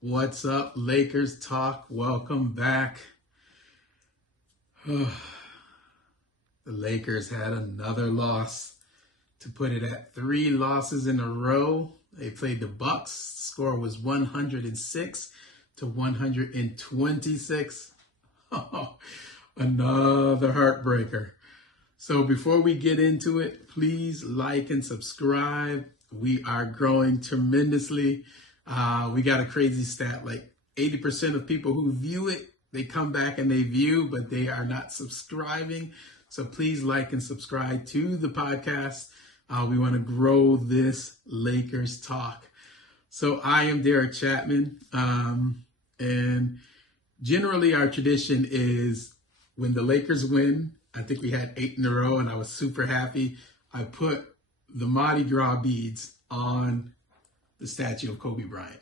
What's up, Lakers Talk? Welcome back. The Lakers had another loss, to put it at 3 losses in a row. They played the Bucks. Score was 106 to 126. Another heartbreaker. So before we get into it, please like and subscribe. We are growing tremendously. We got a crazy stat, like 80% of people who view it, they come back and they view, but they are not subscribing. So please like and subscribe to the podcast. We want to grow this Lakers talk. So I am Derek Chapman. And generally our tradition is when the Lakers win, I think we had 8 in a row and I was super happy. I put the Mardi Gras beads on the statue of Kobe Bryant.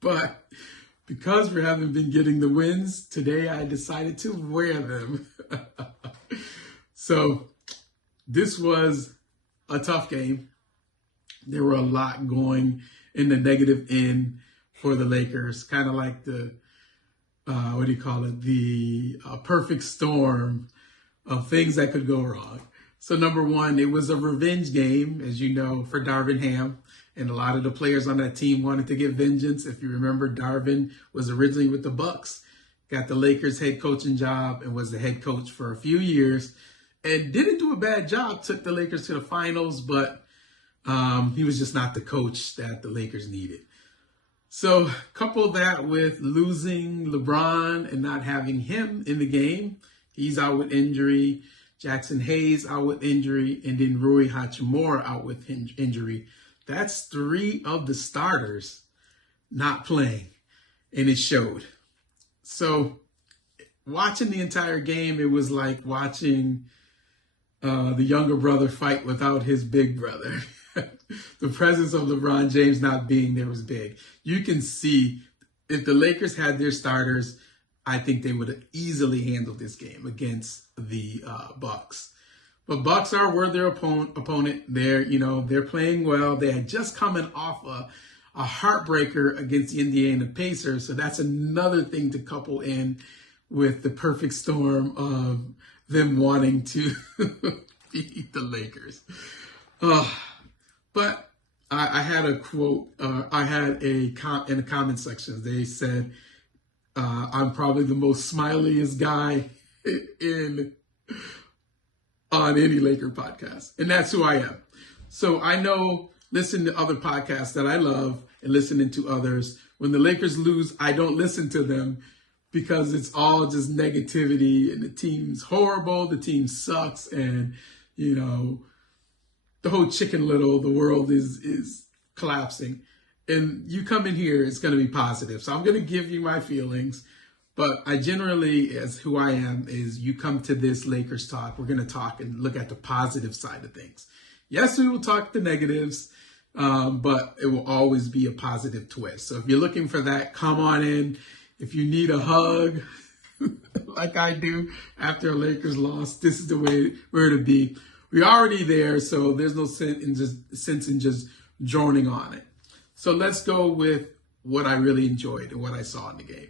But because we haven't been getting the wins, today I decided to wear them. So this was a tough game. There were a lot going in the negative end for the Lakers, kind of like the, the perfect storm of things that could go wrong. So number one, it was a revenge game, as you know, for Darvin Ham. And a lot of the players on that team wanted to get vengeance. If you remember, Darvin was originally with the Bucks, got the Lakers head coaching job and was the head coach for a few years and didn't do a bad job, took the Lakers to the finals, but he was just not the coach that the Lakers needed. So couple that with losing LeBron and not having him in the game. He's out with injury. Jackson Hayes out with injury. And then Rui Hachimura out with injury. That's 3 of the starters not playing. And it showed. So watching the entire game, it was like watching the younger brother fight without his big brother. The presence of LeBron James not being there was big. You can see if the Lakers had their starters, I think they would have easily handled this game against the Bucks. But Bucks were their opponent. They're playing well. They had just coming off a heartbreaker against the Indiana Pacers. So that's another thing to couple in with the perfect storm of them wanting to beat the Lakers. But I had a quote. In the comment section, they said, I'm probably the most smiliest guy on any Laker podcast. And that's who I am. So I know, listening to other podcasts that I love and listening to others, when the Lakers lose, I don't listen to them because it's all just negativity and the team's horrible, the team sucks, and, the whole Chicken Little, the world is collapsing. And you come in here, it's going to be positive. So I'm going to give you my feelings. But I generally, as who I am, is you come to this Lakers talk, we're going to talk and look at the positive side of things. Yes, we will talk the negatives, but it will always be a positive twist. So if you're looking for that, come on in. If you need a hug, like I do after a Lakers loss, this is the way where to be. We're already there, so there's no sense in just droning on it. So let's go with what I really enjoyed and what I saw in the game.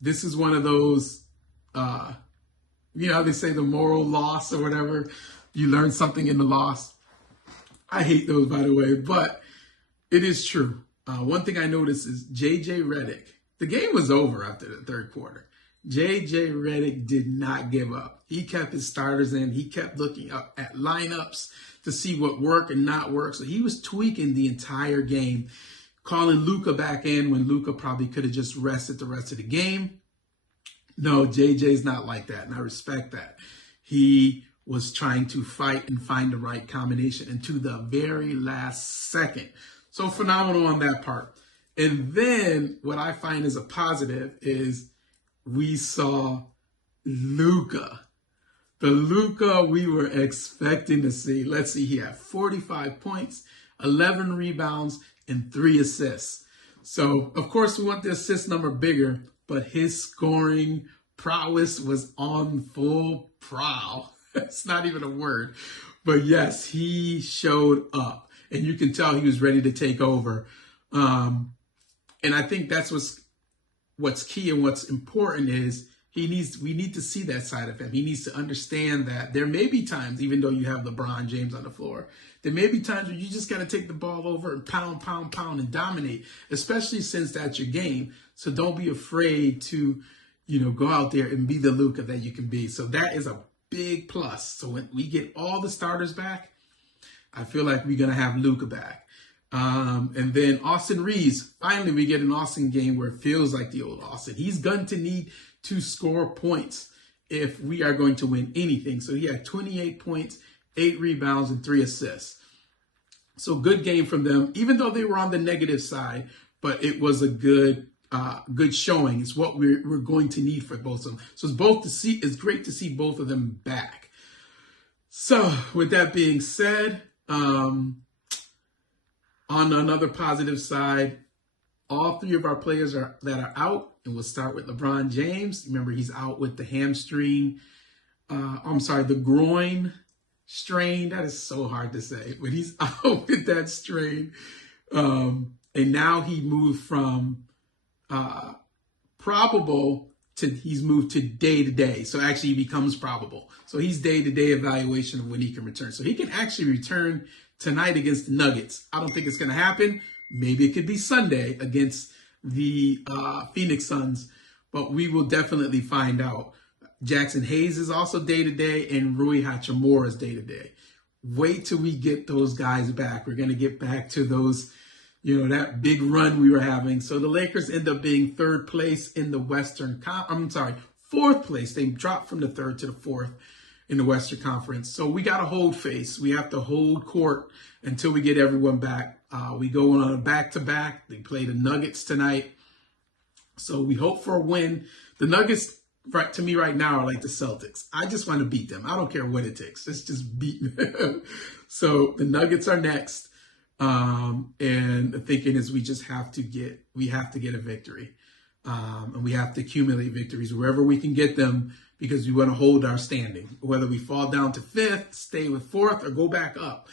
This is one of those, they say the moral loss or whatever. You learn something in the loss. I hate those, by the way, but it is true. One thing I noticed is J.J. Redick. The game was over after the third quarter. J.J. Redick did not give up. He kept his starters in. He kept looking up at lineups to see what worked and not worked. So he was tweaking the entire game, calling Luka back in when Luka probably could have just rested the rest of the game. No, JJ's not like that, and I respect that. He was trying to fight and find the right combination and to the very last second. So phenomenal on that part. And then what I find is a positive is we saw Luka. The Luka we were expecting to see. Let's see, he had 45 points, 11 rebounds, and 3 assists. So, of course, we want the assist number bigger, but his scoring prowess was on full prowl. It's not even a word. But yes, he showed up. And you can tell he was ready to take over. And I think that's what's key and what's important is we need to see that side of him. He needs to understand that there may be times, even though you have LeBron James on the floor, there may be times where you just got to take the ball over and pound, pound, pound and dominate, especially since that's your game. So don't be afraid to, go out there and be the Luka that you can be. So that is a big plus. So when we get all the starters back, I feel like we're going to have Luka back. And then Austin Reeves, finally we get an Austin game where it feels like the old Austin. He's going to need to score points if we are going to win anything. So he had 28 points, 8 rebounds, and 3 assists. So good game from them, even though they were on the negative side, but it was a good showing. It's what we're going to need for both of them. So it's great to see both of them back. So with that being said, on another positive side, all 3 of our players that are out, and we'll start with LeBron James. Remember, he's out with the the groin strain. That is so hard to say, but he's out with that strain. And now he moved from probable he's moved to day-to-day. So actually he becomes probable. So he's day-to-day evaluation of when he can return. So he can actually return tonight against the Nuggets. I don't think it's going to happen. Maybe it could be Sunday against the Phoenix Suns, but we will definitely find out. Jackson Hayes is also day-to-day, and Rui Hachimura is day-to-day. Wait till we get those guys back. We're going to get back to those, that big run we were having. So the Lakers end up being 3rd place in the fourth place. They dropped from the 3rd to the 4th in the Western Conference. So we got to hold face. We have to hold court until we get everyone back. We go on a back-to-back. They play the Nuggets tonight. So we hope for a win. The Nuggets, to me right now, are like the Celtics. I just want to beat them. I don't care what it takes. Let's just beat them. So the Nuggets are next. And the thinking is we have to get a victory. And we have to accumulate victories wherever we can get them because we want to hold our standing. Whether we fall down to 5th, stay with 4th, or go back up.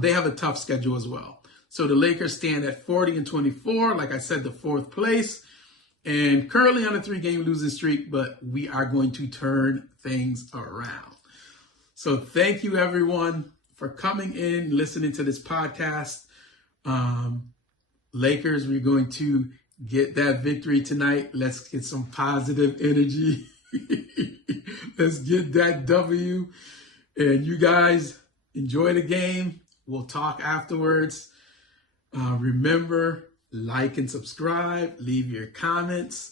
They have a tough schedule as well. So the Lakers stand at 40-24, like I said, the 4th place, and currently on a 3-game losing streak, but we are going to turn things around. So thank you, everyone, for coming in, listening to this podcast. Lakers, we're going to get that victory tonight. Let's get some positive energy. Let's get that W. And you guys enjoy the game. We'll talk afterwards. Remember, like and subscribe, leave your comments,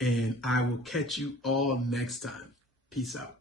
and I will catch you all next time. Peace out.